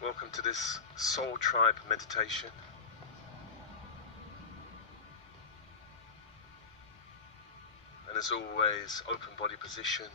Welcome to this Soul Tribe meditation. And as always, open body position.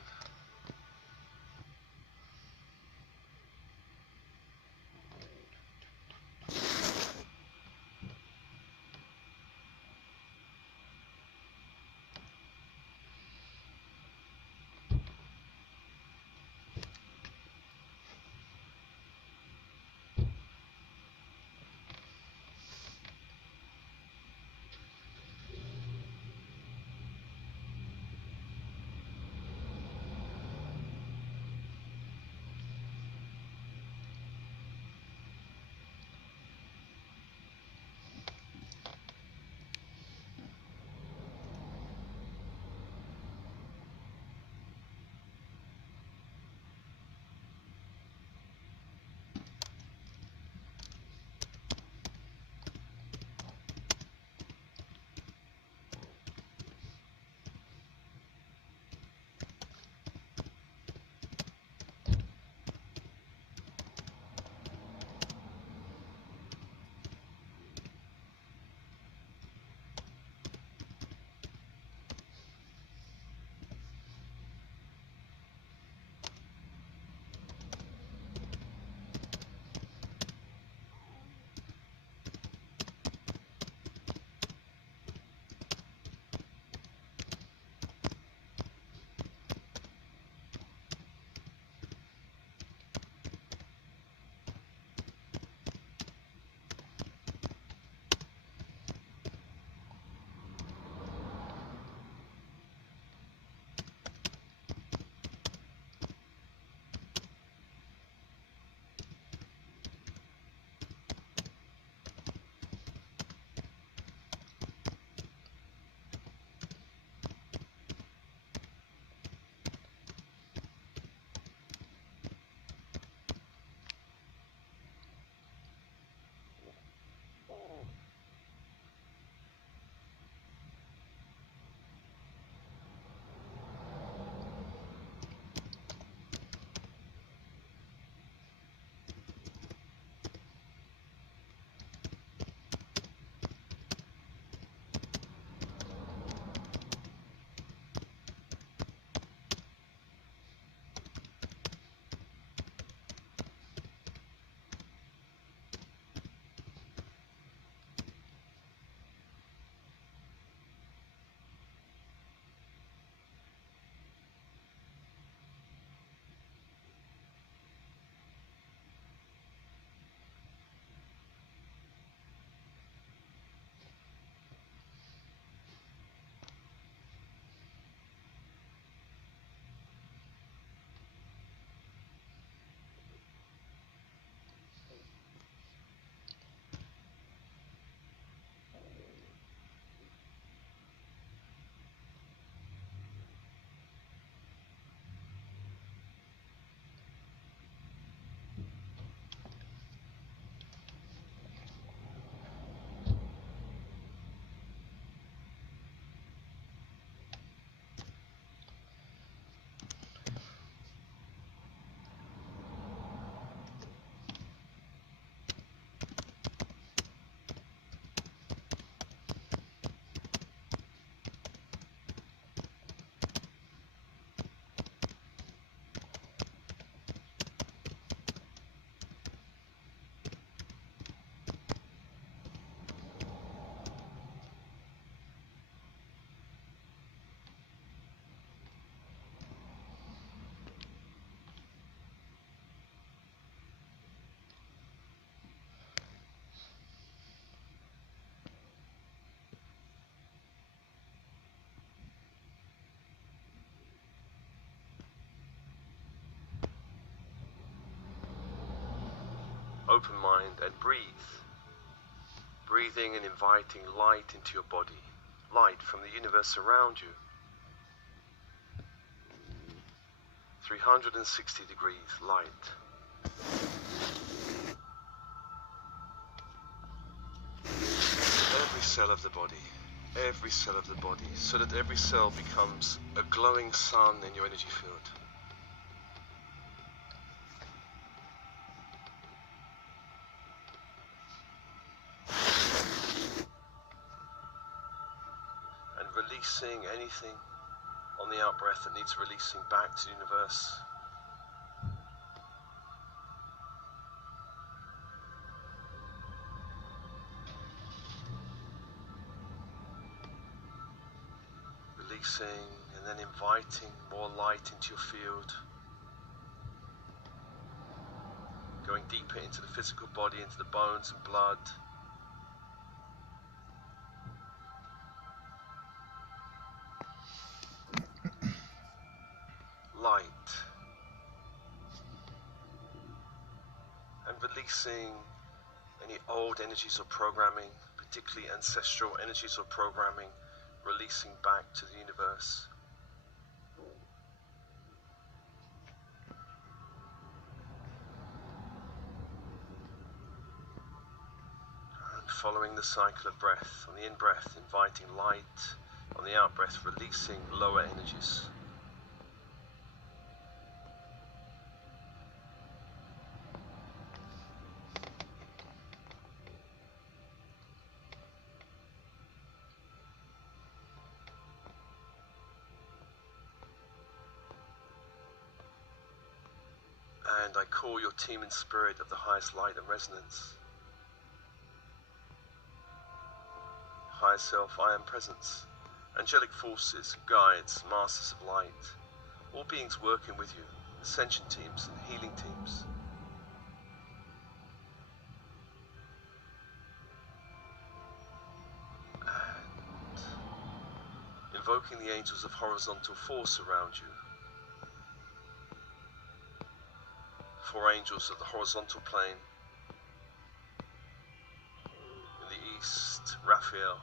Open mind and breathe. Breathing and inviting light into your body. Light from the universe around you. 360 degrees light. Every cell of the body. Every cell of the body. So that every cell becomes a glowing sun in your energy field. releasing anything on the out-breath that needs releasing back to the universe. Releasing and then inviting more light into your field. Going deeper into the physical body, into the bones and blood. Light. And releasing any old energies or programming, particularly ancestral energies or programming, releasing back to the universe. And following the cycle of breath, on the in-breath, inviting light, on the out-breath, releasing lower energies. And I call your team in spirit of the highest light and resonance. Higher self, I am presence. Angelic forces, guides, masters of light. All beings working with you. Ascension teams and healing teams. And invoking the angels of horizontal force around you. 4 angels of the horizontal plane. In the east, Raphael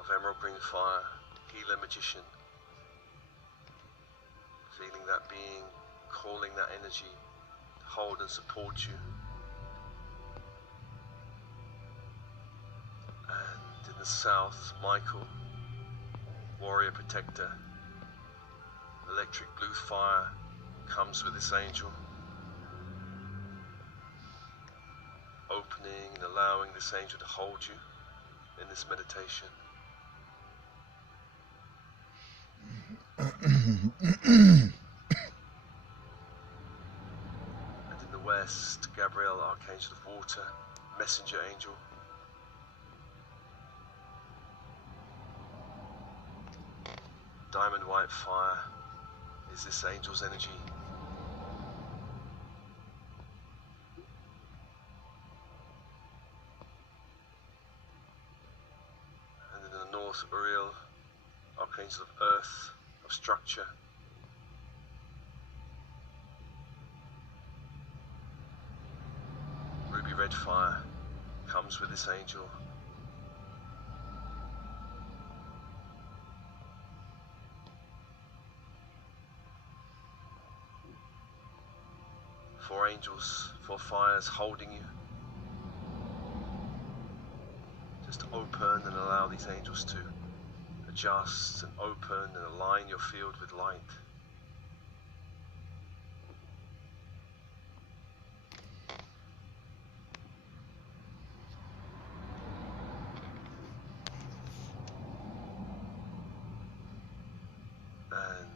of emerald green fire, healer, magician. Feeling that being, calling that energy to hold and support you. And in the south, Michael, warrior protector. Electric blue fire comes with this angel, opening and allowing this angel to hold you in this meditation. And in the west, Gabriel, archangel of water, messenger angel. Diamond white fire is this angel's energy. And in the north, Uriel, archangel of earth, of structure. Ruby red fire comes with this angel. Four angels, 4 fires holding you. Just open and allow these angels to adjust and open and align your field with light. And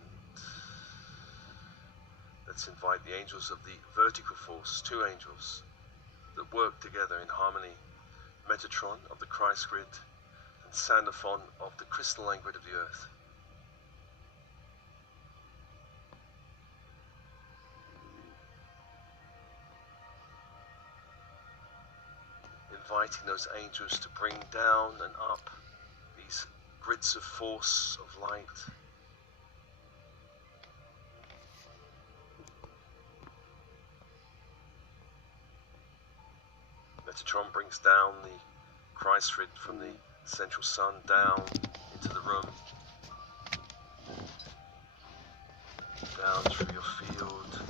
let's invite the angels of the vertical force, 2 angels that work together in harmony. Metatron of the Christ grid and Sandalphon of the crystalline grid of the earth. Inviting those angels to bring down and up these grids of force, of light. Metatron brings down the Christ grid from the central sun down into the room, down through your field,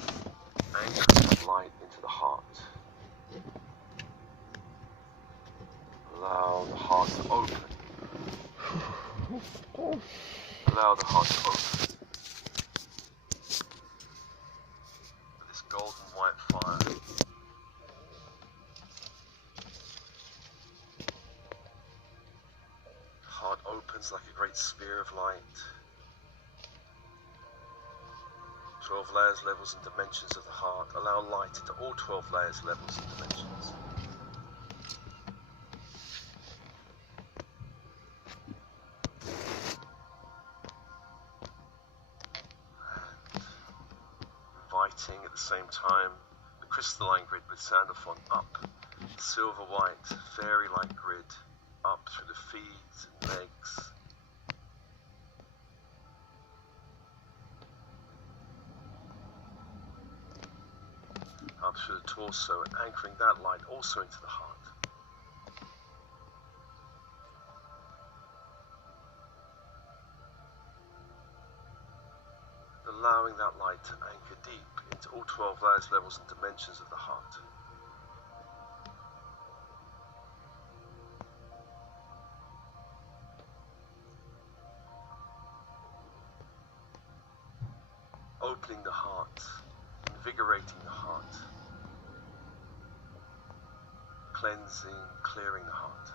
anchoring light into the heart. Allow the heart to open. Allow the heart to open. With this golden white fire. opens like a great sphere of light. 12 layers, levels, and dimensions of the heart. Allow light into all 12 layers, levels, and dimensions. Inviting at the same time the crystalline grid with Sandalphon up, the silver white, fairy-like grid up through the feet and legs. Up through the torso and anchoring that light also into the heart. Allowing that light to anchor deep into all 12 layers, levels, and dimensions of the heart. Opening the heart, invigorating the heart, cleansing, clearing the heart.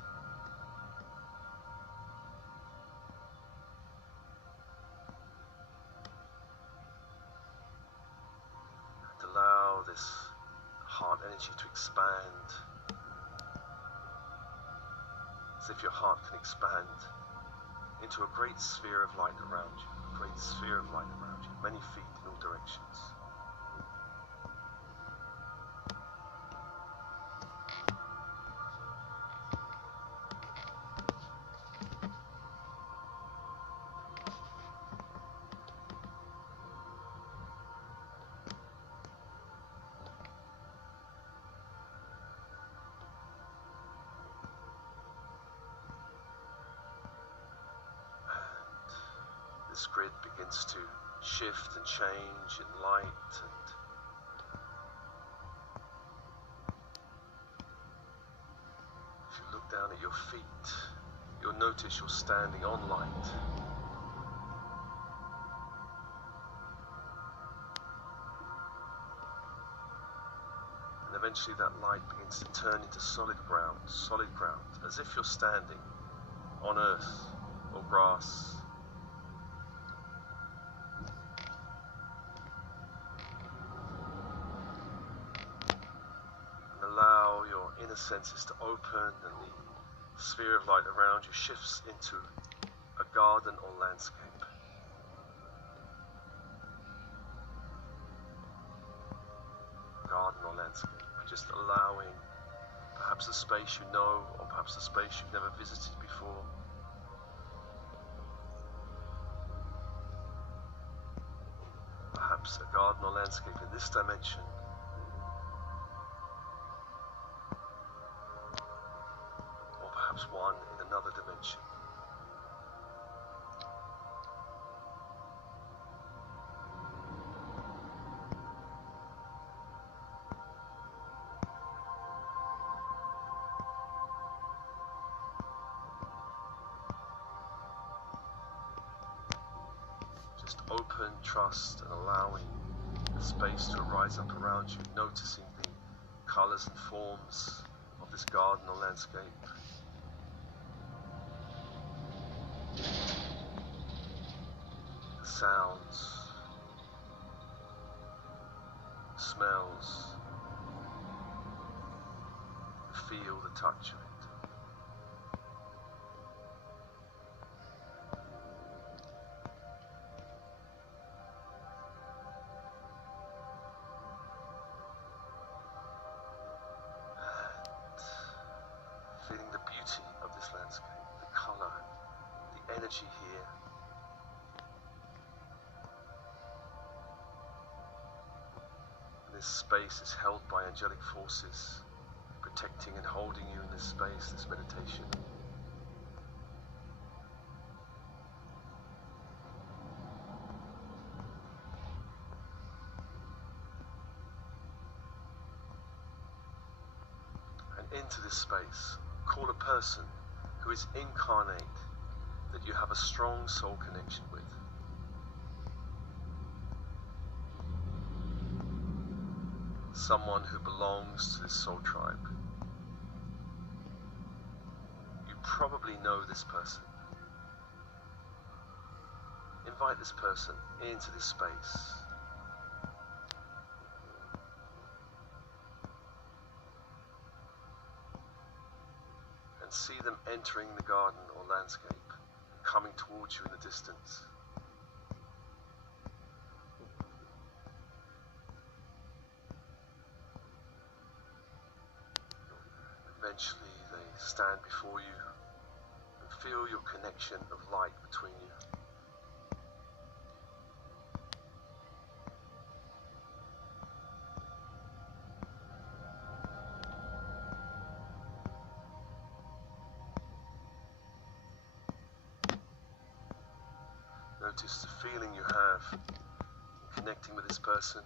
Allow this heart energy to expand, as if your heart can expand into a great sphere of light around you, a great sphere of light around you, many feet in all directions. This grid begins to shift and change in light, and if you look down at your feet, you'll notice you're standing on light. And eventually that light begins to turn into solid ground, as if you're standing on earth or grass. Allow your inner senses to open, and the sphere of light around you shifts into a garden or landscape. Garden or landscape. Just allowing perhaps a space you know, or perhaps a space you've never visited before. Perhaps a garden or landscape in this dimension. Perhaps one in another dimension. Just open, trust, and allowing the space to rise up around you, noticing the colors and forms of this garden or landscape. Sounds, smells, feel the touch of it. And feeling the beauty of this landscape, the color, the energy here. This space is held by angelic forces, protecting and holding you in this space, this meditation. And into this space, call a person who is incarnate, that you have a strong soul connection with. Someone who belongs to this soul tribe. You probably know this person. invite this person into this space. And see them entering the garden or landscape, coming towards you in the distance. Eventually they stand before you and feel your connection of light between you. Notice the feeling you have in connecting with this person.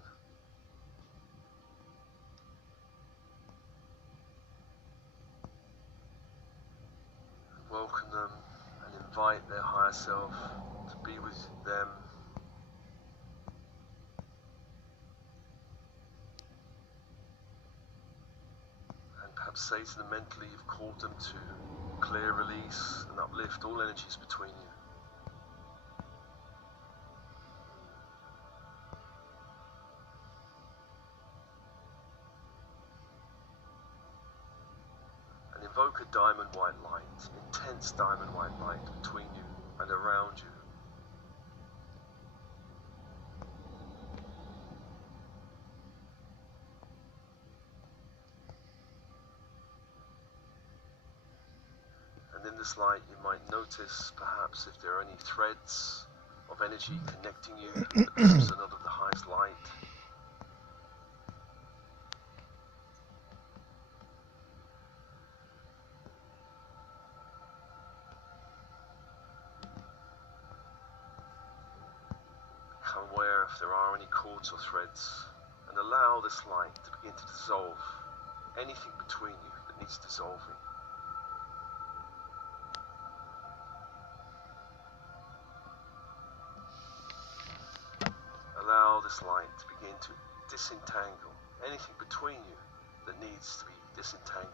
Welcome them and invite their higher self to be with them. And perhaps say to them mentally you've called them to clear, release and uplift all energies between you. Invoke a diamond white light, intense diamond white light between you and around you. And in this light you might notice perhaps if there are any threads of energy connecting you that perhaps are not of the highest light. Become aware if there are any cords or threads, and allow this light to begin to dissolve anything between you that needs dissolving. Allow this light to begin to disentangle anything between you that needs to be disentangled.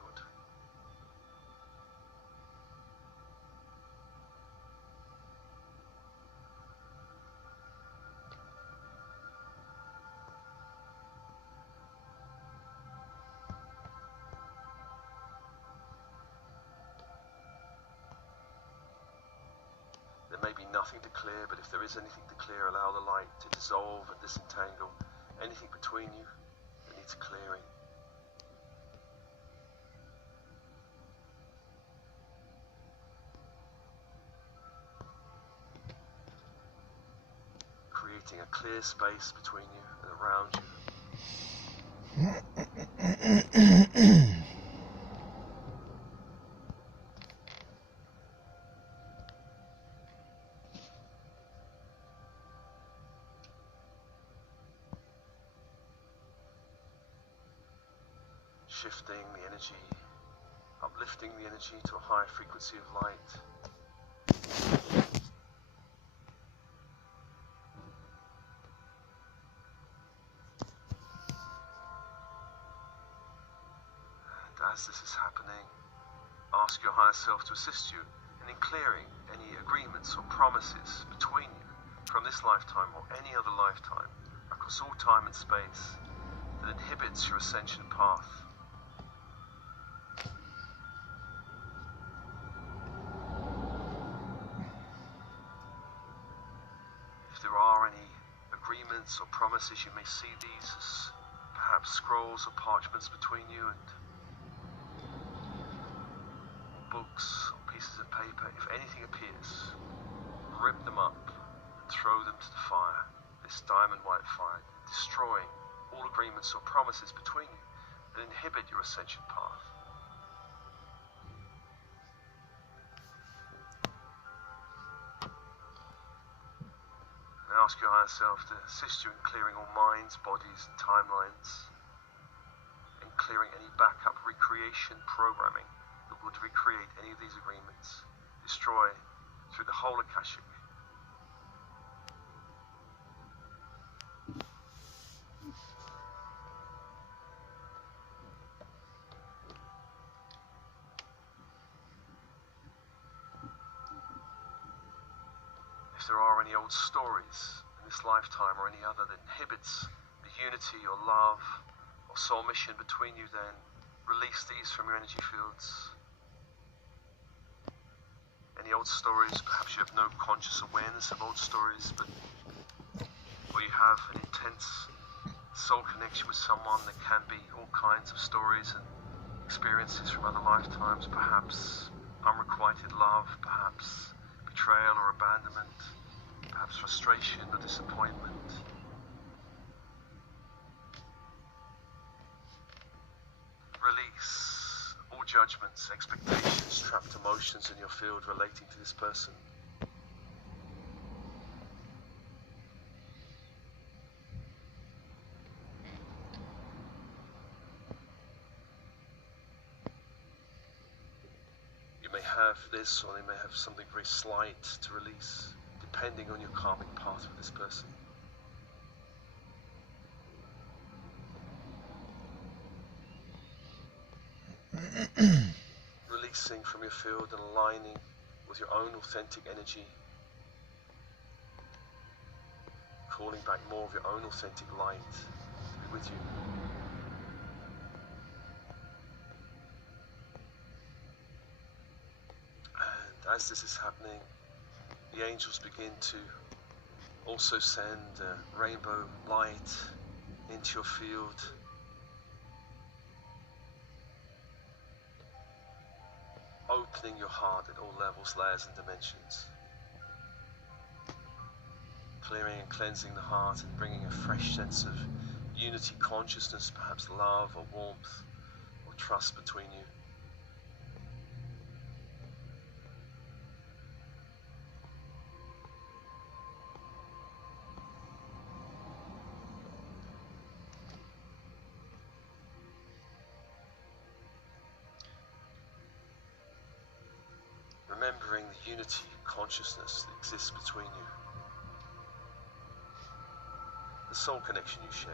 There may be nothing to clear, but if there is anything to clear, allow the light to dissolve and disentangle anything between you that needs clearing. Creating a clear space between you and around you. Shifting the energy, uplifting the energy to a higher frequency of light. And as this is happening, ask your higher self to assist you in clearing any agreements or promises between you from this lifetime or any other lifetime across all time and space that inhibits your ascension path. If there are any agreements or promises, you may see these as perhaps scrolls or parchments between you and books or pieces of paper. If anything appears, rip them up and throw them to the fire, this diamond white fire, destroying all agreements or promises between you that inhibit your ascension path. And ask your higher self to assist you in clearing all minds, bodies and timelines, and clearing any backup recreation programming that would recreate any of these agreements, destroy through the whole Akashic. If if there are any old stories in this lifetime or any other that inhibits the unity or love or soul mission between you, then release these from your energy fields. Any old stories, perhaps you have no conscious awareness of old stories, but or you have an intense soul connection with someone, that can be all kinds of stories and experiences from other lifetimes, perhaps unrequited love, perhaps betrayal or abandonment, perhaps frustration or disappointment. Release all judgments, expectations, trapped emotions in your field relating to this person. You may have this, or they may have something very slight to release, depending on your karmic path with this person. Releasing from your field and aligning with your own authentic energy, calling back more of your own authentic light to be with you. And as this is happening, the angels begin to also send rainbow light into your field, opening your heart at all levels, layers and dimensions, clearing and cleansing the heart and bringing a fresh sense of unity, consciousness, perhaps love or warmth or trust between you. Remembering the unity, consciousness that exists between you, the soul connection you share.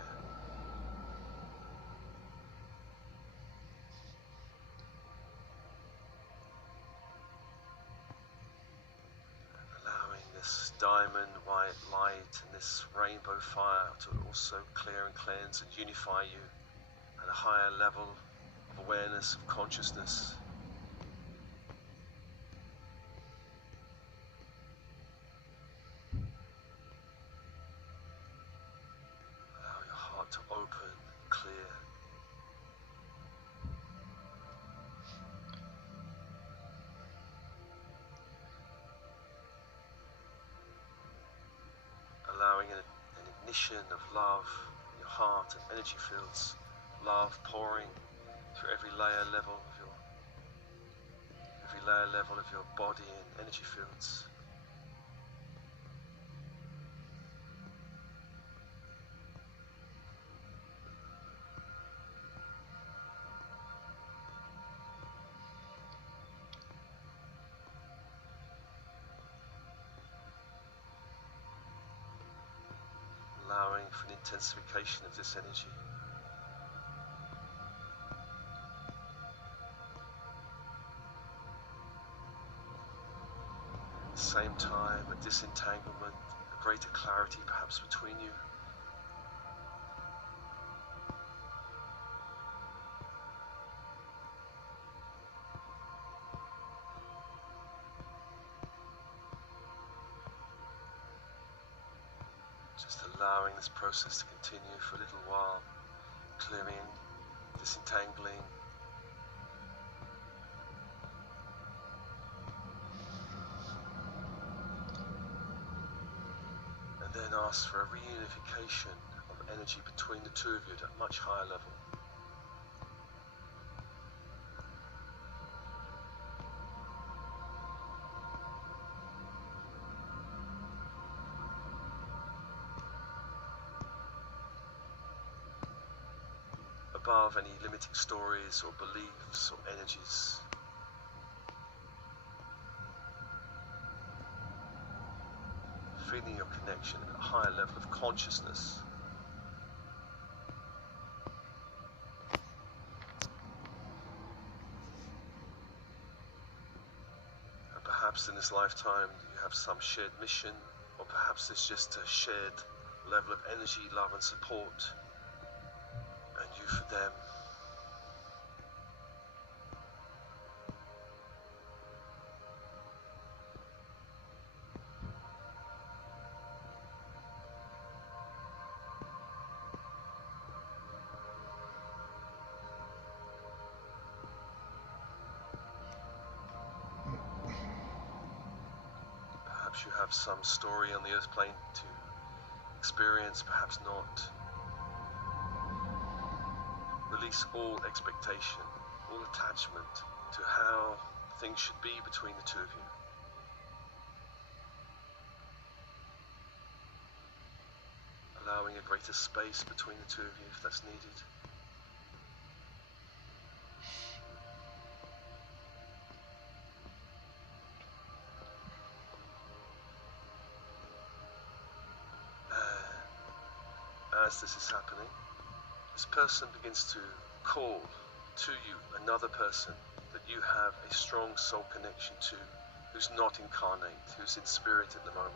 Allowing this diamond white light and this rainbow fire to also clear and cleanse and unify you at a higher level of awareness, of consciousness. To open, clear. Allowing an ignition of love in your heart and energy fields, love pouring through every layer level of your body and energy fields. Allowing for an intensification of this energy. At the same time, a disentanglement, a greater clarity perhaps between you. Just allowing this process to continue for a little while, clearing, disentangling. And then ask for a reunification of energy between the two of you at a much higher level. Above any limiting stories or beliefs or energies. Feeling your connection at a higher level of consciousness. And perhaps in this lifetime you have some shared mission, perhaps there's just a shared level of energy, love and support, and you for them. Perhaps you have some story on the earth plane to experience, perhaps not. Release all expectation, all attachment to how things should be between the two of you. Allowing a greater space between the two of you if that's needed. As this is happening, this person begins to call to you another person that you have a strong soul connection to, who's not incarnate, who's in spirit at the moment.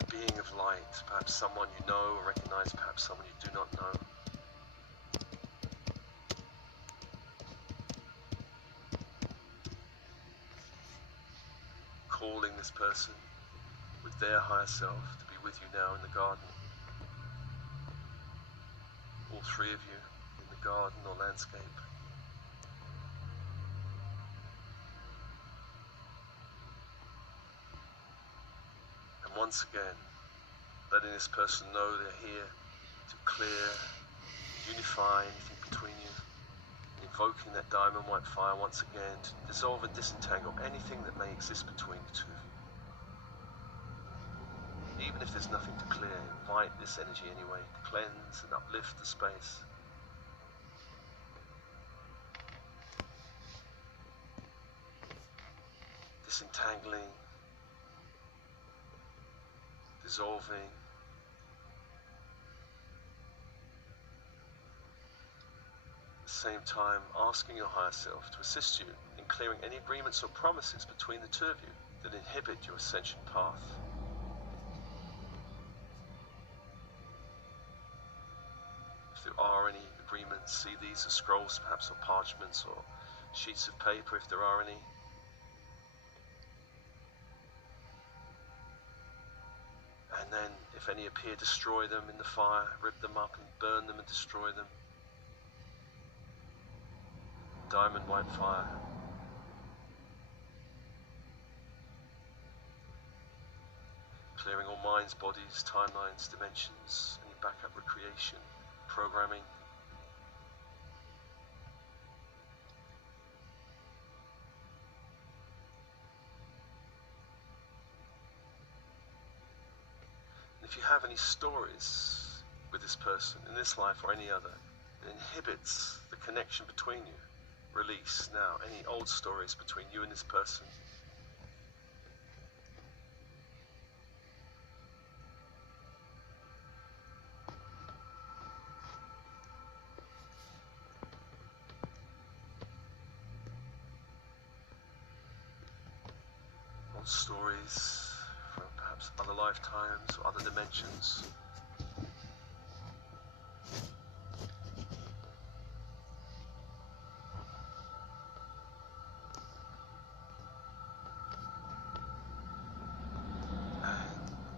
A being of light, perhaps someone you know or recognize, perhaps someone you do not know. Calling this person with their higher self to be with you now in the garden. All three of you in the garden or landscape. And once again, letting this person know they're here to clear, unify anything between you. Invoking that diamond white fire once again to dissolve and disentangle anything that may exist between the two of you. Even if there's nothing to clear, invite this energy anyway to cleanse and uplift the space. Disentangling, dissolving. At the same time, asking your higher self to assist you in clearing any agreements or promises between the two of you that inhibit your ascension path. If there are any agreements, see these as scrolls perhaps, or parchments, or sheets of paper if there are any. And then, if any appear, destroy them in the fire, rip them up and burn them and destroy them. Diamond white fire. Clearing all minds, bodies, timelines, dimensions, any backup recreation, programming. And if you have any stories with this person in this life or any other that inhibits the connection between you, release now any old stories between you and this person. Old stories from perhaps other lifetimes or other dimensions.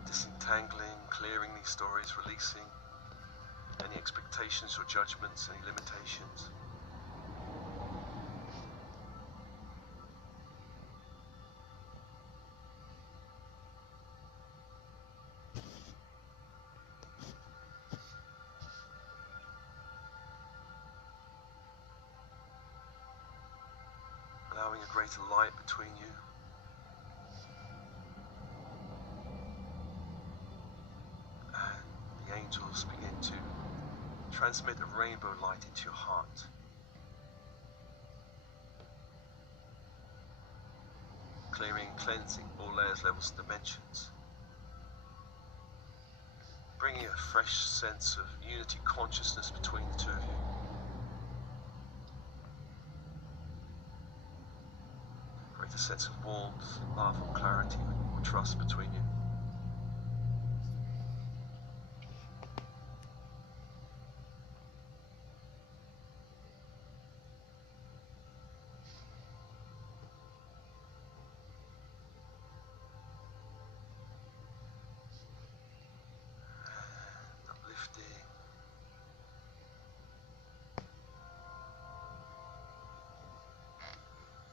Disentangling, clearing these stories, releasing any expectations or judgments, any limitations. Allowing a greater light between you. And the angels begin to transmit a rainbow light into your heart. Clearing and cleansing all layers, levels, and dimensions. bringing a fresh sense of unity consciousness between the two of you. Greater sense of warmth, love, or clarity, or trust between you.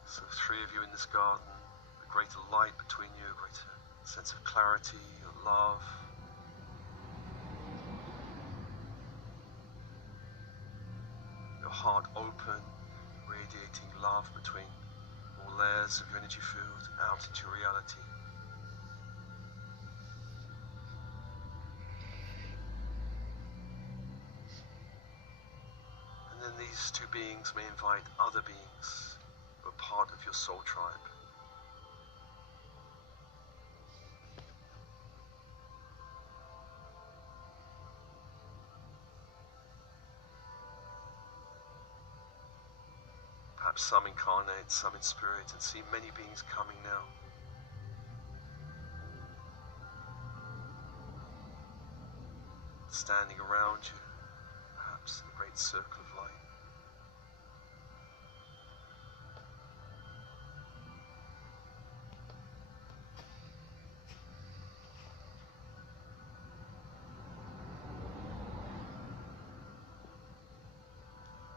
So three of you in this garden, a greater light between you, a greater sense of clarity, of love. Your heart open, radiating love between all layers of your energy field out into your reality. And then these two beings may invite other beings who are part of your soul tribe. Perhaps some incarnate, some in spirit, and see many beings coming now. Standing around you, perhaps in a great circle of light.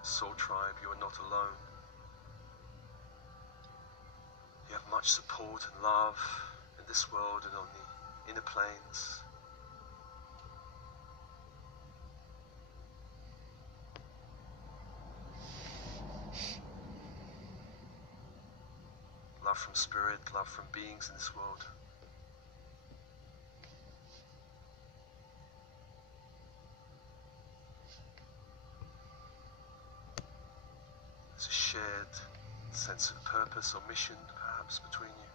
Soul tribe, you are not alone. You have much support and love in this world and on the inner planes. Love from spirit, love from beings in this world. There's a shared sense of purpose or mission, perhaps, between you.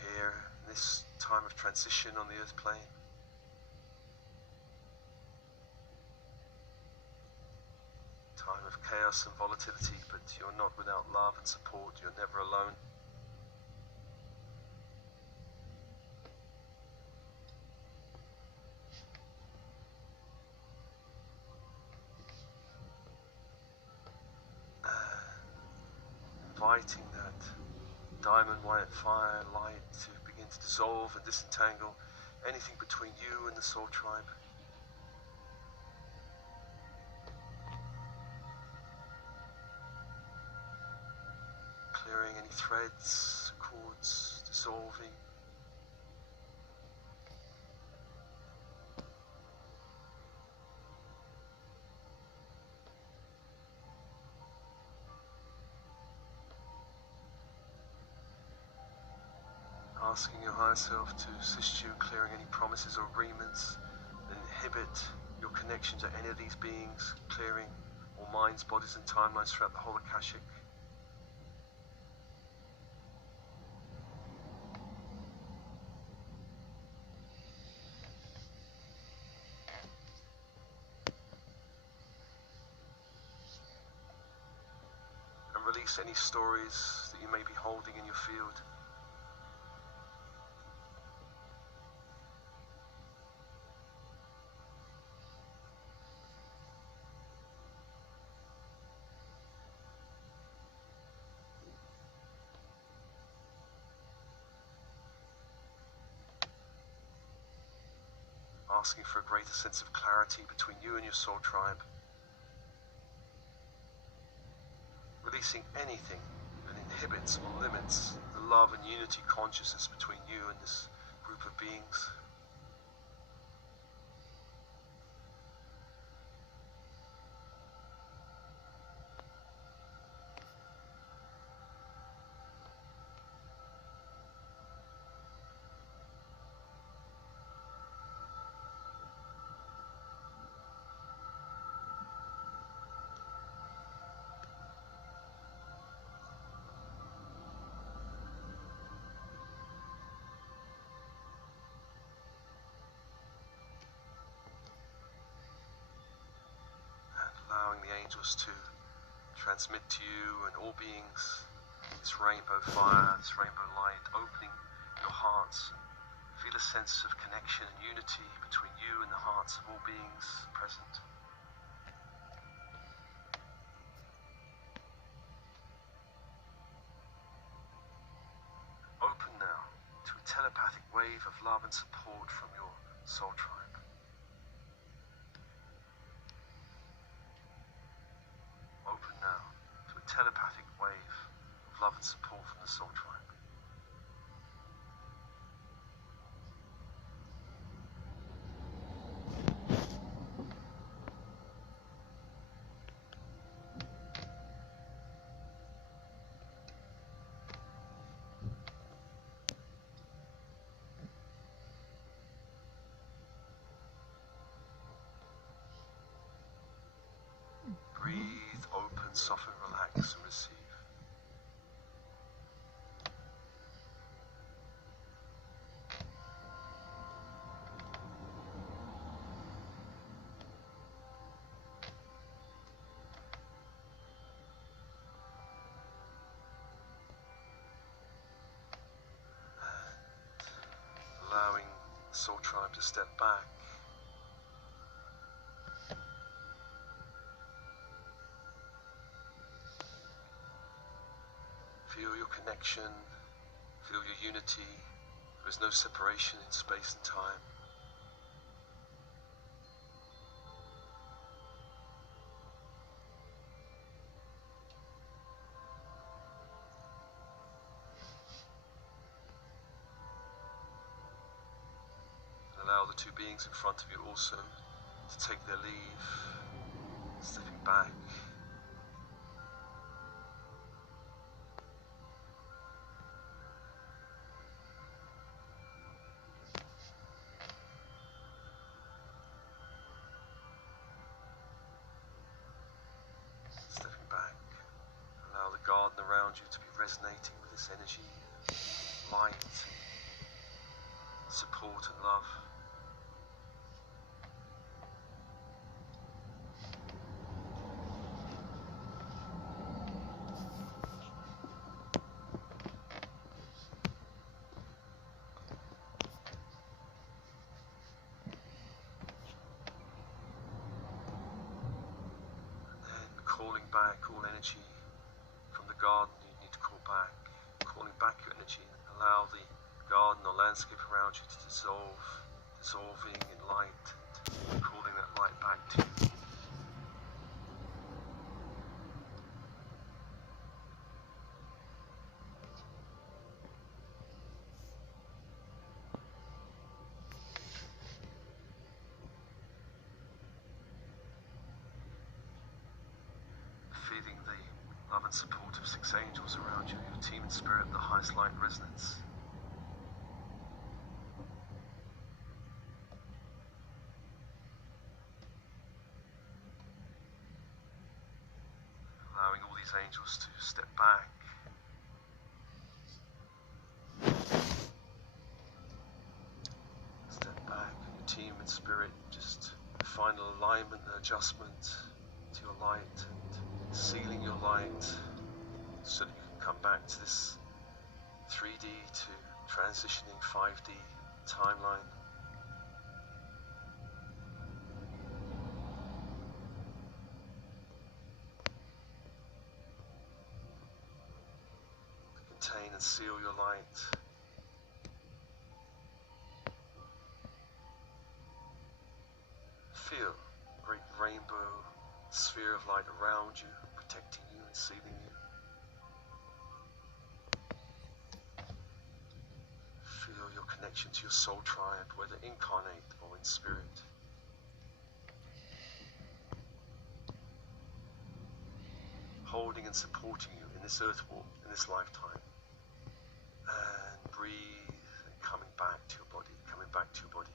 Here, in this time of transition on the earth plane, time of chaos and volatility, but you're not without love and support. You're never alone. Inviting that diamond white fire light to begin to dissolve and disentangle anything between you and the soul tribe. Clearing any threads, cords, dissolving. Asking your higher self to assist you in clearing any promises or agreements that inhibit your connection to any of these beings, clearing all minds, bodies and timelines throughout the whole Akashic. And release any stories that you may be holding in your field. Asking for a greater sense of clarity between you and your soul tribe. Releasing anything that inhibits or limits the love and unity consciousness between you and this group of beings. angels to transmit to you and all beings this rainbow fire, this rainbow light, opening your hearts. Feel a sense of connection and unity between you and the hearts of all beings present. Open now to a telepathic wave of love and support from your soul tribe. Open now to a telepathic wave of love and support from the soul tribe. Breathe, open, soften, relax, and receive. Allowing the soul tribe to step back. Feel your connection, feel your unity. There is no separation in space and time. And allow the two beings in front of you also to take their leave, stepping back. Stepping back. Allow the garden around you to be resonating with this energy, light, support and love. Calling back all energy from the garden you need to call back. Calling back your energy and allow the garden or landscape around you to dissolving in light and calling that light back to you. Feeling the love and support of 6 angels around you, your team and spirit, the highest light resonance. Allowing all these angels to step back. Step back, and your team and spirit, just final alignment and adjustment to your light and sealing your light so that you can come back to this 3D to transitioning 5D timeline. Contain and seal your light. Feel a great rainbow sphere of light around you, protecting you and sealing you. Feel your connection to your soul tribe, whether incarnate or in spirit. Holding and supporting you in this earth walk, in this lifetime. And breathe and coming back to your body, coming back to your body.